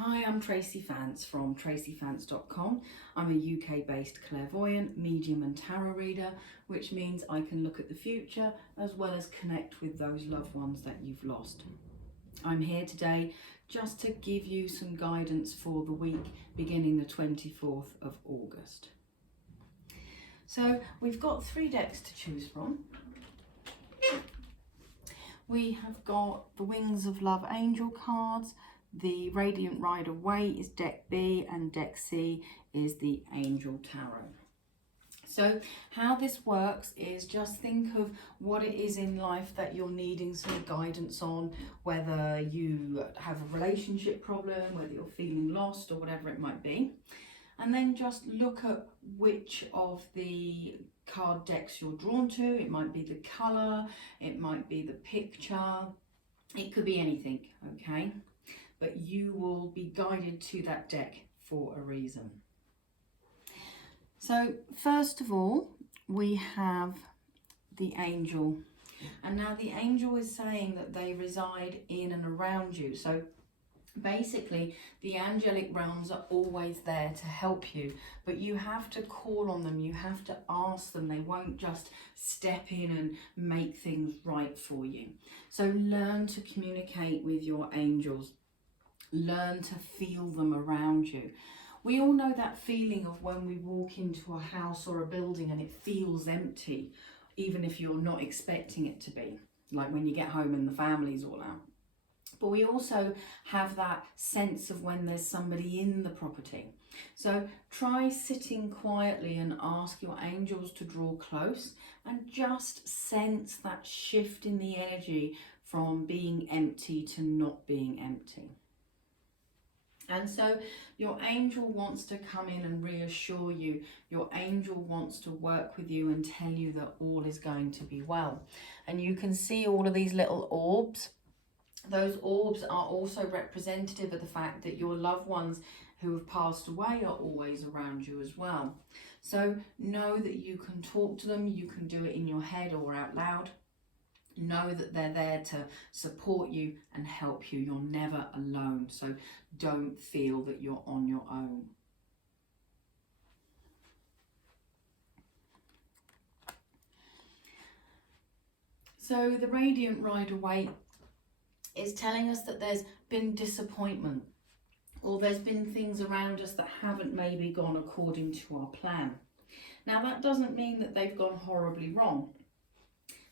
Hi, I'm Tracy Fance from tracyfance.com. I'm a UK-based clairvoyant, medium and tarot reader, which means I can look at the future as well as connect with those loved ones that you've lost. I'm here today just to give you some guidance for the week beginning the 24th of August. So we've got 3 decks to choose from. We have got the Wings of Love Angel cards. The Radiant Rider-Waite is deck B and deck C is the Angel Tarot. So how this works is just think of what it is in life that you're needing some guidance on, whether you have a relationship problem, whether you're feeling lost or whatever it might be. And then just look at which of the card decks you're drawn to. It might be the colour, it might be the picture, it could be anything, okay? But you will be guided to that deck for a reason. So first of all, we have the angel. And now the angel is saying that they reside in and around you. So basically, the angelic realms are always there to help you, but you have to call on them, you have to ask them. They won't just step in and make things right for you. So learn to communicate with your angels. Learn to feel them around you. We all know that feeling of when we walk into a house or a building and it feels empty, even if you're not expecting it to be, like when you get home and the family's all out. But we also have that sense of when there's somebody in the property. So try sitting quietly and ask your angels to draw close and just sense that shift in the energy from being empty to not being empty. And so your angel wants to come in and reassure you. Your angel wants to work with you and tell you that all is going to be well. And you can see all of these little orbs. Those orbs are also representative of the fact that your loved ones who have passed away are always around you as well. So know that you can talk to them, you can do it in your head or out loud. Know that they're there to support you and help you. You're never alone, so don't feel that you're on your own. So the Radiant Rider-Waite is telling us that there's been disappointment, or there's been things around us that haven't maybe gone according to our plan. Now that doesn't mean that they've gone horribly wrong.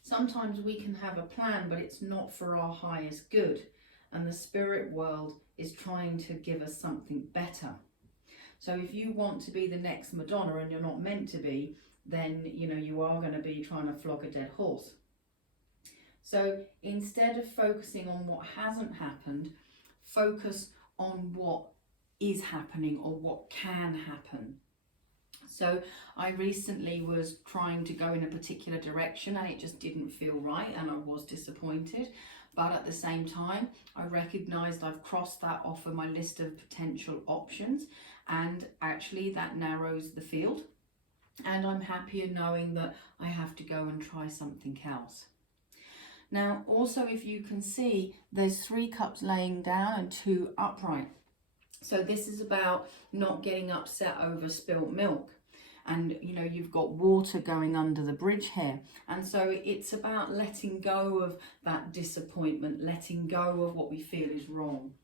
Sometimes we can have a plan, but it's not for our highest good. And the spirit world is trying to give us something better. So if you want to be the next Madonna and you're not meant to be, then you are going to be trying to flog a dead horse. So instead of focusing on what hasn't happened, focus on what is happening or what can happen. So I recently was trying to go in a particular direction and it just didn't feel right and I was disappointed. But at the same time, I recognised I've crossed that off of my list of potential options, and actually that narrows the field. And I'm happier knowing that I have to go and try something else. Now, also, if you can see, there's 3 cups laying down and 2 upright. So this is about not getting upset over spilt milk. And you've got water going under the bridge here. And so it's about letting go of that disappointment, letting go of what we feel is wrong.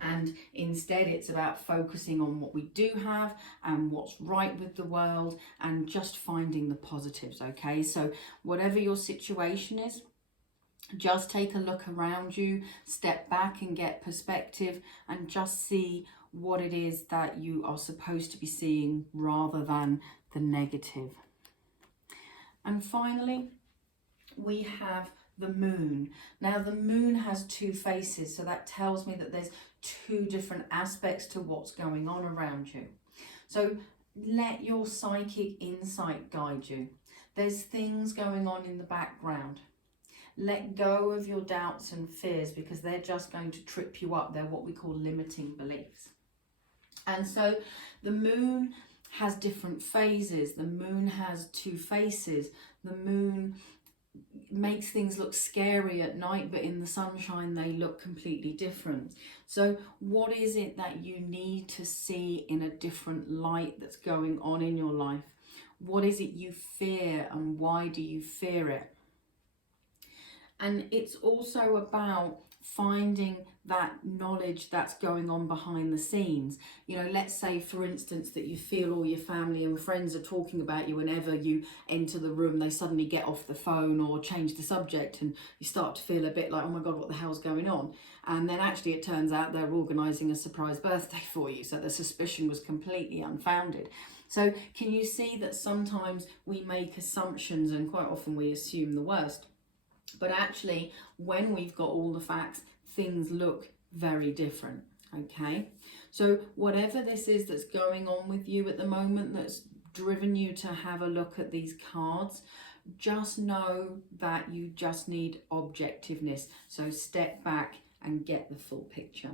And instead it's about focusing on what we do have and what's right with the world and just finding the positives, okay? So whatever your situation is, just take a look around you, step back and get perspective and just see what it is that you are supposed to be seeing rather than the negative. And finally, we have the moon. Now the moon has 2 faces, so that tells me that there's 2 different aspects to what's going on around you. So let your psychic insight guide you. There's things going on in the background. Let go of your doubts and fears because they're just going to trip you up. They're what we call limiting beliefs. And so the moon has different phases. The moon has 2 faces. The moon makes things look scary at night, but in the sunshine they look completely different. So what is it that you need to see in a different light that's going on in your life? What is it you fear, and why do you fear it? And it's also about finding that knowledge that's going on behind the scenes. You know, let's say, for instance, that you feel all your family and friends are talking about you. Whenever you enter the room, they suddenly get off the phone or change the subject, and you start to feel a bit like, oh my God, what the hell's going on? And then actually it turns out they're organising a surprise birthday for you. So the suspicion was completely unfounded. So can you see that sometimes we make assumptions, and quite often we assume the worst? But actually, when we've got all the facts, things look very different, okay? So whatever this is that's going on with you at the moment that's driven you to have a look at these cards, just know that you just need objectiveness. So step back and get the full picture.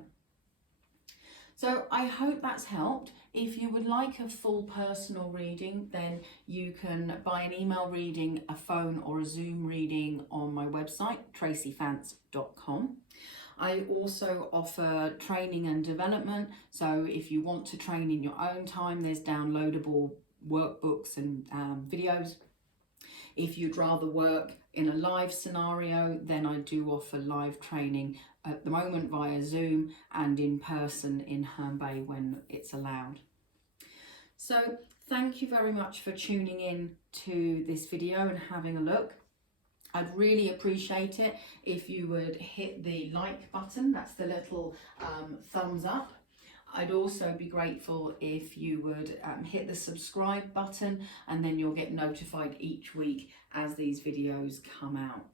So I hope that's helped. If you would like a full personal reading, then you can buy an email reading, a phone or a Zoom reading on my website, tracyfance.com. I also offer training and development. So if you want to train in your own time, there's downloadable workbooks and videos. If you'd rather work in a live scenario, then I do offer live training at the moment via Zoom and in person in Herne Bay when it's allowed. So thank you very much for tuning in to this video and having a look. I'd really appreciate it if you would hit the like button, that's the little thumbs up. I'd also be grateful if you would hit the subscribe button, and then you'll get notified each week as these videos come out.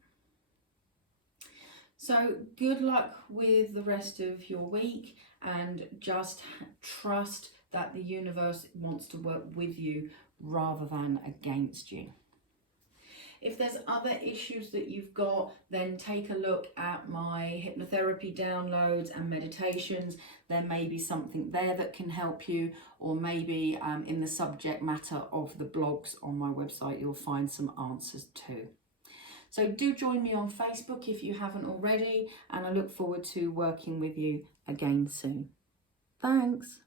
So good luck with the rest of your week, and just trust that the universe wants to work with you rather than against you. If there's other issues that you've got, then take a look at my hypnotherapy downloads and meditations. There may be something there that can help you, or maybe in the subject matter of the blogs on my website, you'll find some answers too. So do join me on Facebook if you haven't already, and I look forward to working with you again soon. Thanks.